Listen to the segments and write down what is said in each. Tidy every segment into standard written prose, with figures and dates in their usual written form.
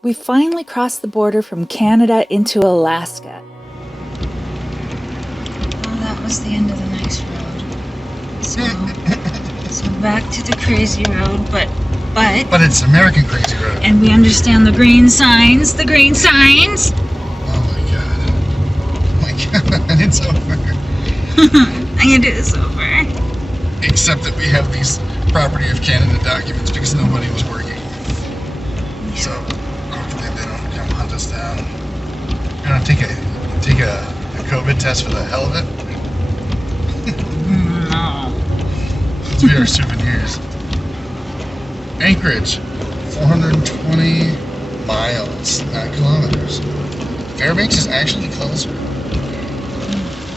We finally crossed the border from Canada into Alaska. Well, that was the end of the nice road. So back to the crazy road, but it's American crazy road. And we understand the green signs. The green signs. Oh my god, and it's over. And it is over. Except that we have these property of Canada documents because nobody was working. Yeah. So hopefully they don't come hunt us down. You're gonna take a COVID test for the hell of it? No. Those will be our souvenirs. Anchorage, 420 miles, not kilometers. Fairbanks is actually closer.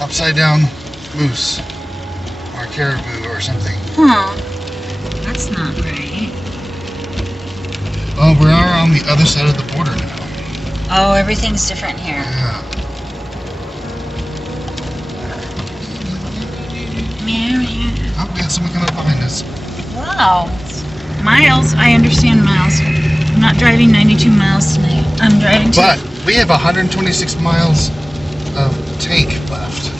Upside down moose or caribou or something. Huh. That's not right. Oh, we are on the other side of the border now. Oh, everything's different here. Yeah. Oh, we had someone come up behind us. Wow. Miles. I understand miles. I'm not driving 92 miles tonight. I'm driving to... But we have 126 miles of tank left.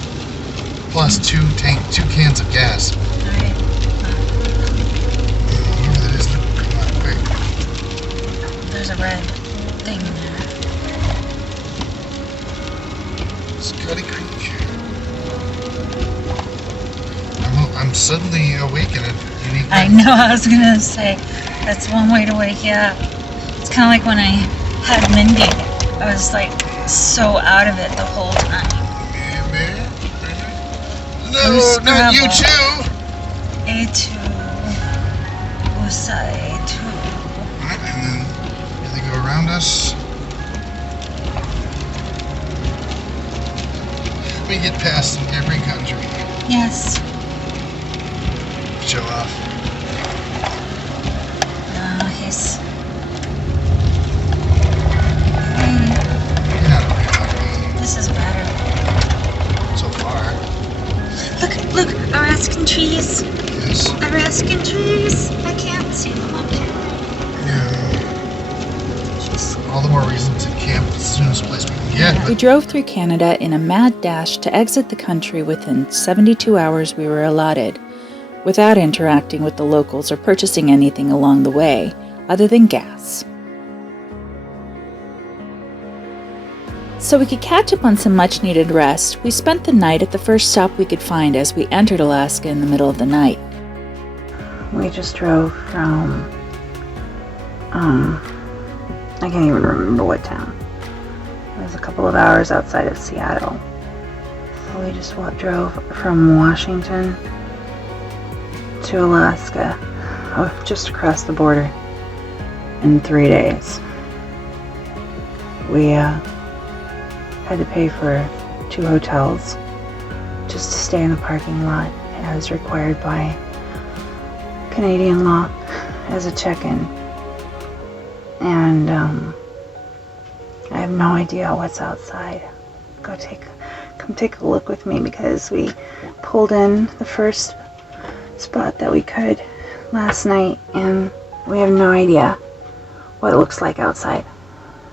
Plus two cans of gas. Alright. Whatever that is, pretty much quick. There's a red thing there. Scotty Creek. I'm suddenly awake in a unique way. I know, I was gonna say, that's one way to wake you up. It's kind of like when I had Mindy. I was like so out of it the whole time. No, not you too! A2. Usa A2. Alright, and then they go around us. We get past in every country. Yes. Show off. He's... You're not a real me. This is better. So far. Look, Alaskan trees. Yes. Alaskan trees. I can't see them up here. Yeah. Just all the more reason to camp at the soonest place we can get. We drove through Canada in a mad dash to exit the country within 72 hours we were allotted, without interacting with the locals or purchasing anything along the way, other than gas. So we could catch up on some much-needed rest, we spent the night at the first stop we could find as we entered Alaska in the middle of the night. We just drove from, I can't even remember what town. It was a couple of hours outside of Seattle. So we just drove from Washington to Alaska, just across the border, in 3 days. We had to pay for 2 hotels just to stay in the parking lot as required by Canadian law as a check-in. And I have no idea what's outside. Come take a look with me, because we pulled in the first spot that we could last night and we have no idea what it looks like outside.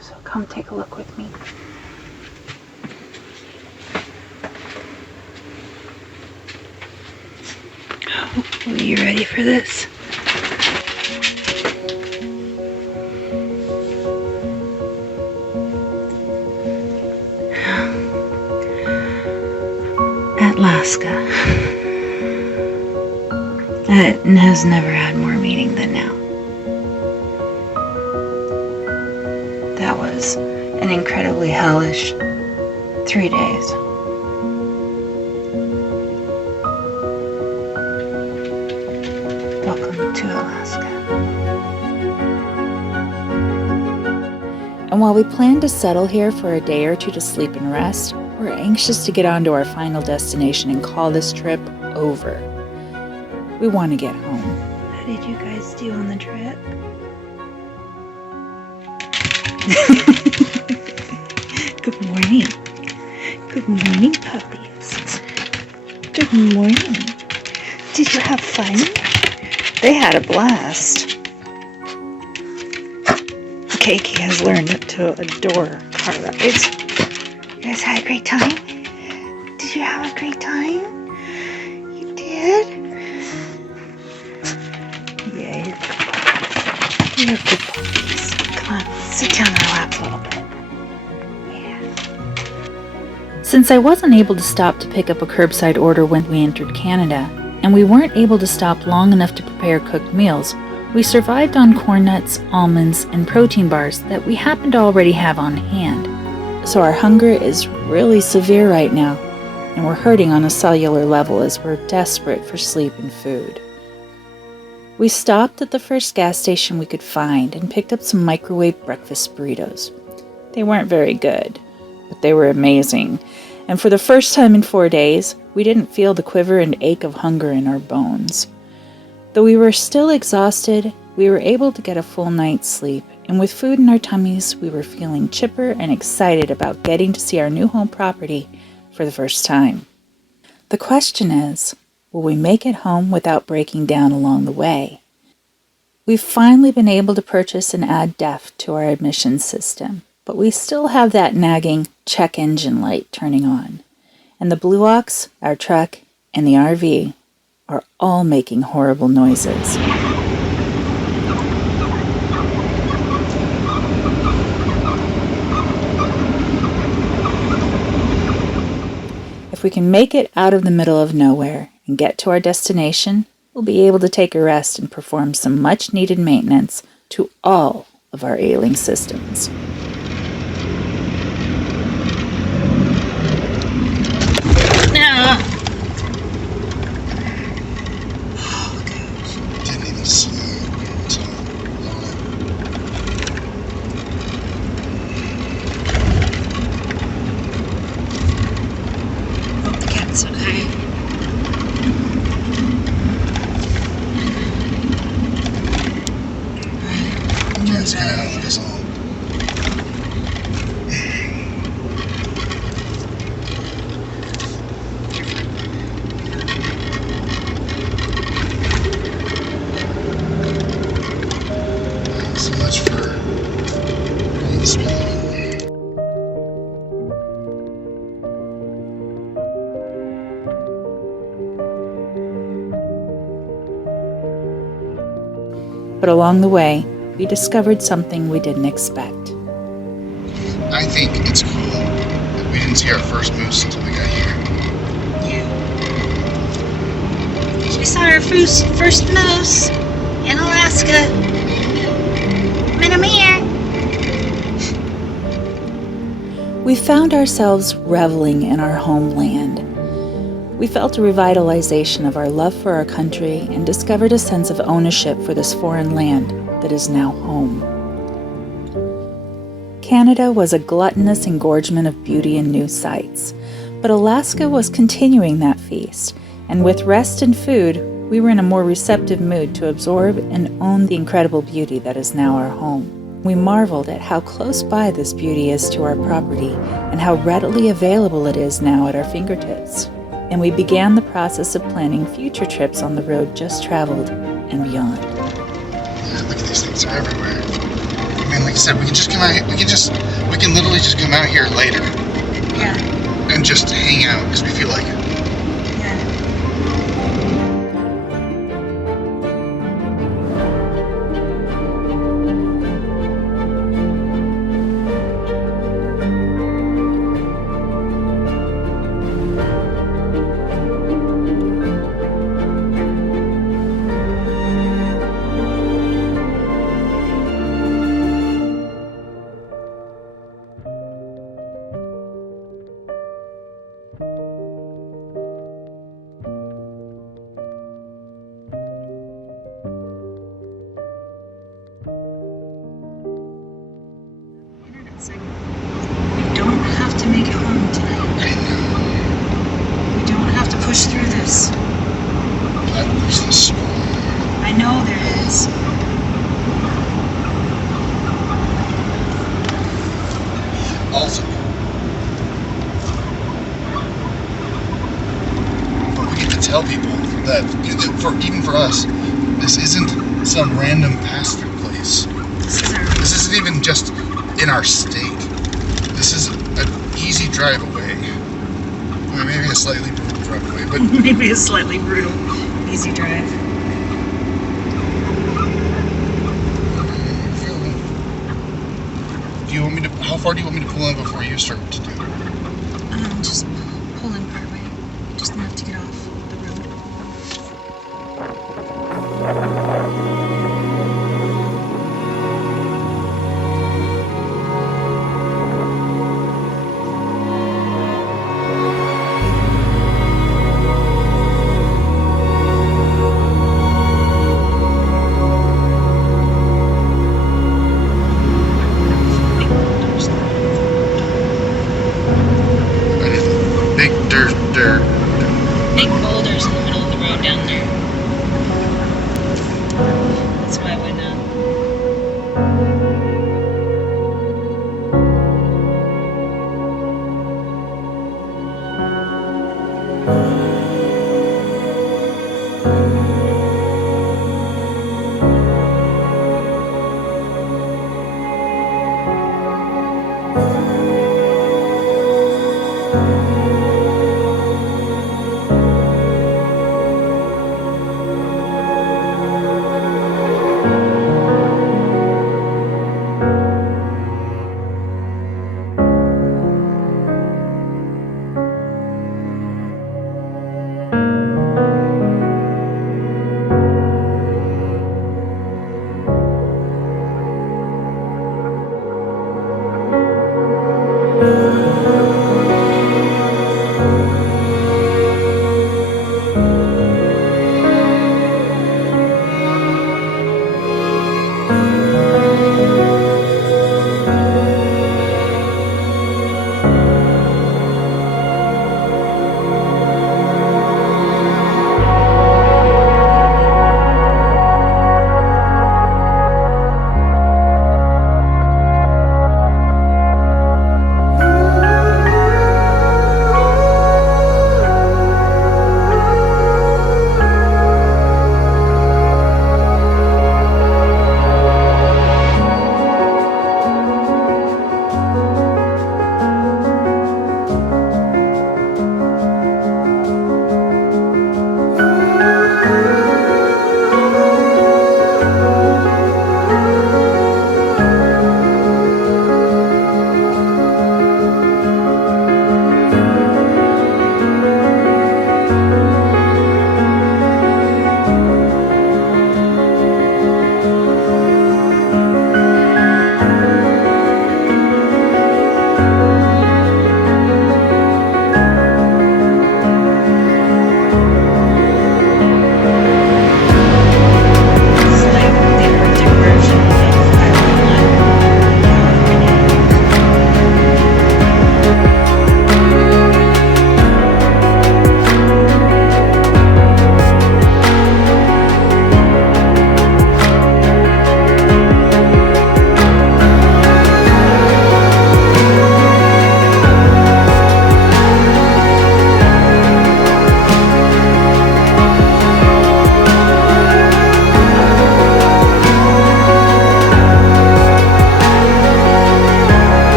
So come take a look with me. Are you ready for this? Alaska. It has never had more meaning than now. That was an incredibly hellish 3 days. Welcome to Alaska. And while we plan to settle here for a day or two to sleep and rest, we're anxious to get on to our final destination and call this trip over. We want to get home. How did you guys do on the trip? Good morning. Good morning, puppies. Good morning. Did you have fun? They had a blast. Cakey has learned to adore car rides. You guys had a great time? Did you have a great time? You did? Yeah, you're good puppies. Come on, sit down in our laps a little bit. Yeah. Since I wasn't able to stop to pick up a curbside order when we entered Canada, and we weren't able to stop long enough to prepare cooked meals, we survived on corn nuts, almonds, and protein bars that we happened to already have on hand. So our hunger is really severe right now, and we're hurting on a cellular level as we're desperate for sleep and food. We stopped at the first gas station we could find and picked up some microwave breakfast burritos. They weren't very good, but they were amazing, and for the first time in 4 days, we didn't feel the quiver and ache of hunger in our bones. Though we were still exhausted, we were able to get a full night's sleep, and with food in our tummies, we were feeling chipper and excited about getting to see our new home property for the first time. The question is, will we make it home without breaking down along the way? We've finally been able to purchase and add DEF to our admission system, but we still have that nagging check engine light turning on. And the Blue Ox, our truck, and the RV are all making horrible noises. If we can make it out of the middle of nowhere and get to our destination, we'll be able to take a rest and perform some much-needed maintenance to all of our ailing systems. Didn't even see it. Hope the cat's okay. Cat's gonna out with us all. So much for speed. But along the way, we discovered something we didn't expect. I think it's cool that we didn't see our first moose until we got here. Yeah. We saw our first moose in Alaska. Minamere. We found ourselves reveling in our homeland. We felt a revitalization of our love for our country and discovered a sense of ownership for this foreign land that is now home. Canada was a gluttonous engorgement of beauty and new sights, but Alaska was continuing that feast, and with rest and food, we were in a more receptive mood to absorb and own the incredible beauty that is now our home. We marveled at how close by this beauty is to our property and how readily available it is now at our fingertips. And we began the process of planning future trips on the road just traveled and beyond. Yeah, look at these things, they're everywhere. I mean, like I said, we can just come out here, we can literally just come out here later. Yeah. And just hang out because we feel like it. We don't have to make it home tonight. I know. We don't have to push through this. But there's this storm. I know there is. Also, but we get to tell people that, even for us, this isn't some random pass-through place. This isn't even just in our state. This is an easy drive away. Well, maybe a slightly brutal drive away, but Maybe a slightly brutal, easy drive. do you want me to? How far do you want me to pull in before you start to do it? Just pull in part way. Just enough to get off the road. Big dirt. Big boulders in the middle of the road down there. That's why I went up.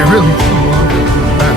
They really flew longer than that.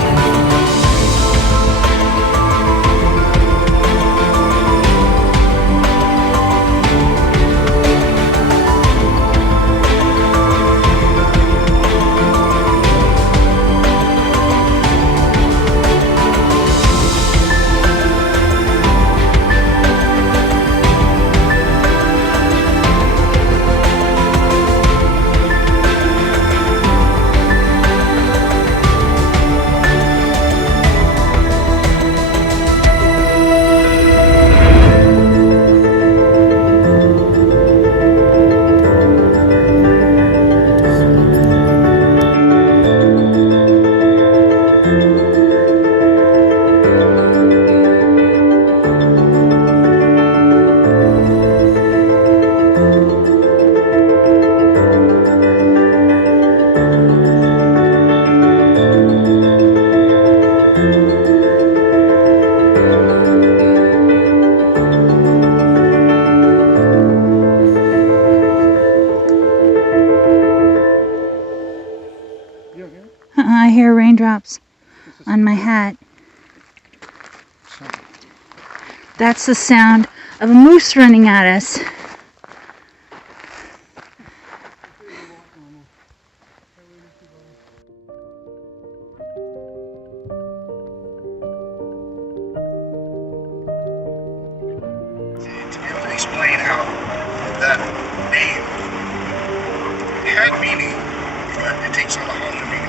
I hear raindrops on my hat. That's the sound of a moose running at us. To be able to explain how that name had meaning, but it takes on a whole new meaning.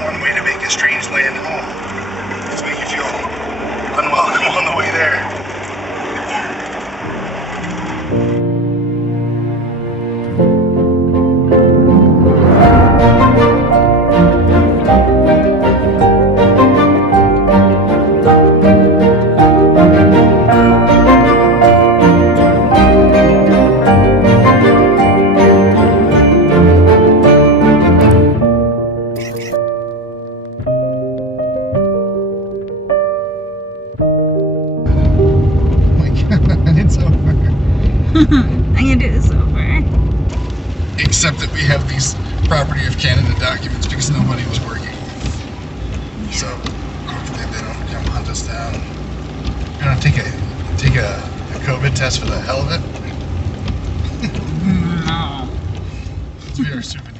One way to make a strange land home is make you feel unwelcome on the way there. It's over. I'm gonna do this over. Except that we have these property of Canada documents because nobody was working. So hopefully they don't come hunt us down. You're gonna take a COVID test for the hell of it? No. Let's be our souvenir.